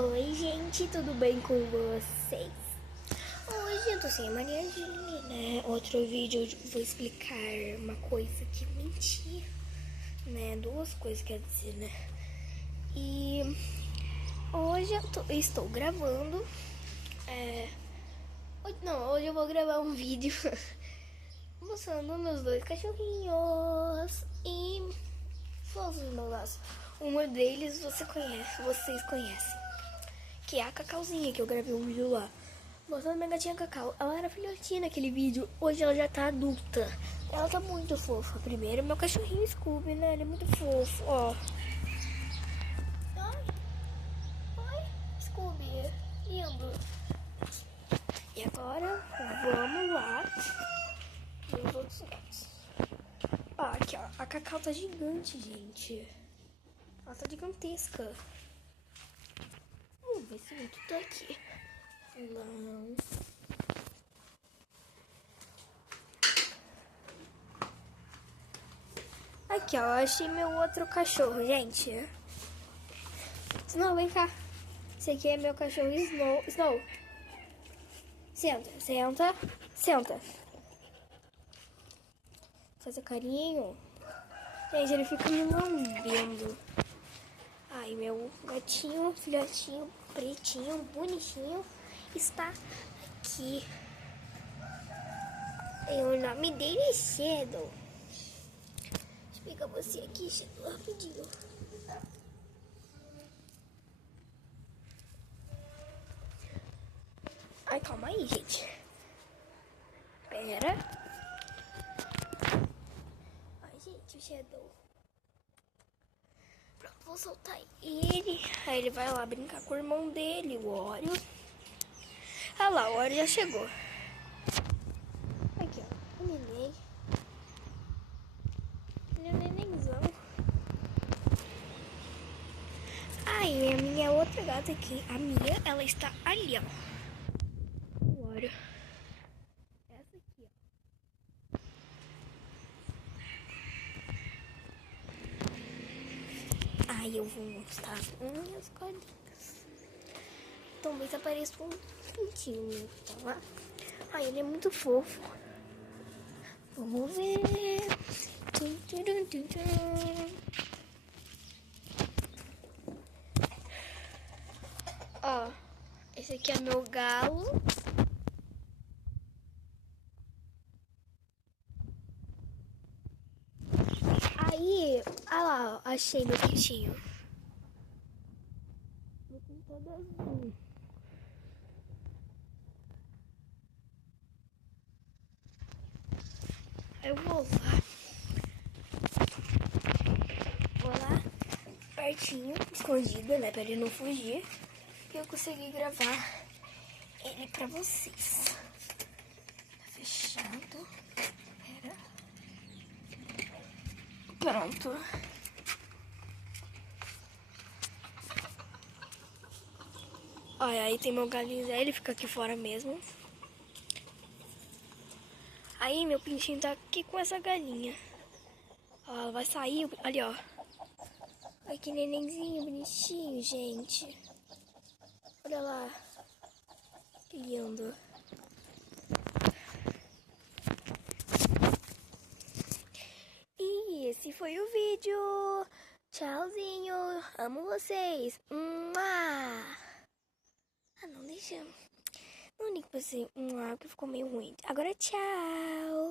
Oi, gente, tudo bem com vocês? Hoje eu tô sem a Mariazinha, né? Outro vídeo eu vou explicar uma coisa que eu menti, né? Duas coisas, quer dizer, né? E hoje eu estou gravando. Hoje eu vou gravar um vídeo mostrando meus dois cachorrinhos e fofos meus laços. Uma deles vocês conhecem, que é a Cacauzinha, que eu gravei um vídeo lá mostrando minha gatinha Cacau. Ela era filhotinha naquele vídeo, hoje ela já tá adulta. Ela tá muito fofa. Primeiro, meu cachorrinho Scooby, né? Ele é muito fofo, ó. Oi, Scooby, lindo. E agora, vamos lá ver os outros gatos. Ó, aqui, ó. A Cacau tá gigante, gente. Ela tá gigantesca. Vamos ver se o outro tá aqui. Não. Aqui, ó, eu achei meu outro cachorro, gente. Snow, vem cá. Esse aqui é meu cachorro Snow. Snow. Senta, senta, senta. Faz o carinho. Gente, ele fica me lambendo. Ai, meu gatinho, filhotinho, pretinho, bonitinho, está aqui. E o nome dele é Shadow. Deixa eu pegar você aqui, Shadow, rapidinho. Ai, calma aí, gente. Pera. Ai, gente, o Shadow. Pronto, vou soltar ele. Aí ele vai lá brincar com o irmão dele, o Oreo. Ah lá, o Oreo já chegou. Aqui, ó, o neném. Ele é um nenenzão. Aí, a minha outra gata aqui, a Mia, ela está ali, ó. O Oreo. Essa aqui, ó. Aí eu vou mostrar as minhas colinhas. Talvez apareça um pintinho meu, tá? Ai, ele é muito fofo. Vamos ver. Ó, esse aqui é meu galo. Aí, olha lá, ó, achei meu peixinho. Meu computador azul. Eu vou lá pertinho, escondido, né, pra ele não fugir. E eu consegui gravar ele pra vocês. Tá fechado. Pera. Pronto. Olha, aí tem meu galinho Zé, ele fica aqui fora mesmo. Aí meu pintinho tá aqui com essa galinha. Ó, ela vai sair, ali ó. Olha que nenenzinho bonitinho, gente. Olha lá. Que lindo. E esse foi o vídeo. Tchauzinho. Amo vocês. Mua. Ah, não, deixa. Não ligue pra você. Mua, que ficou meio ruim. Agora tchau.